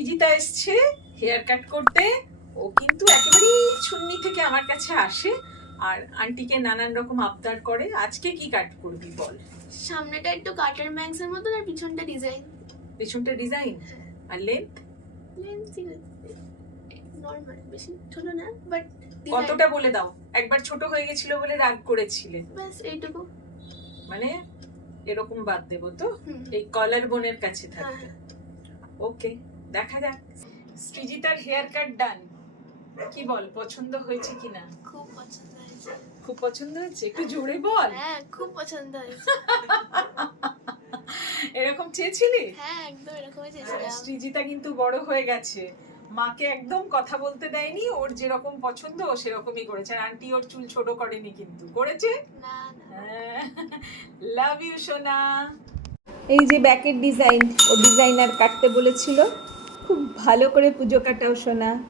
সৃজিতা এসছে hair cut করতে। ও কিন্তু একেবারেই ছুন্নি থেকে আমার কাছে আসে আর আন্টিকে নানান রকম আবদার করে। আজকে কি কাট করবি বল? সামনেটা একটু কাটার ম্যাক্সের মতন আর পিছনটা ডিজাইন। পেছনটা ডিজাইন আর লেন্থ নরমাল, বেশি ছোট না, বাট কতটা বলে দাও। একবার ছোট হয়ে গেছিল বলে রাগ করেছিলে। বাস এইটুকু, মানে এরকম বাদ দেবো তো, এই কলার বোনের কাছে থাকবে। ওকে, দেখা যাক। সৃজিতার হেয়ার কাট ডান। কি বল, পছন্দ হয়েছে কিনা? খুব পছন্দ হয়েছে। খুব পছন্দ হয়েছে, একটু জোরে বল। হ্যাঁ, খুব পছন্দ হয়েছে। এরকম চেয়েছিলি? হ্যাঁ, একদম এরকমই চেয়েছিলাম। সৃজিতা কিন্তু বড় হয়ে গেছে, মাকে একদম কথা বলতে দেয়নি। ওর যেরকম পছন্দ ও সেরকমই করেছে। আর আন্টি ওর চুল ছোট করেনি, কিন্তু করেছে। না না, লাভ ইউ সোনা। এই যে ব্যাকের ডিজাইন, ও ডিজাইনার কাটতে বলেছিল। খুব ভালো করে পুজো কাটাও সোনা।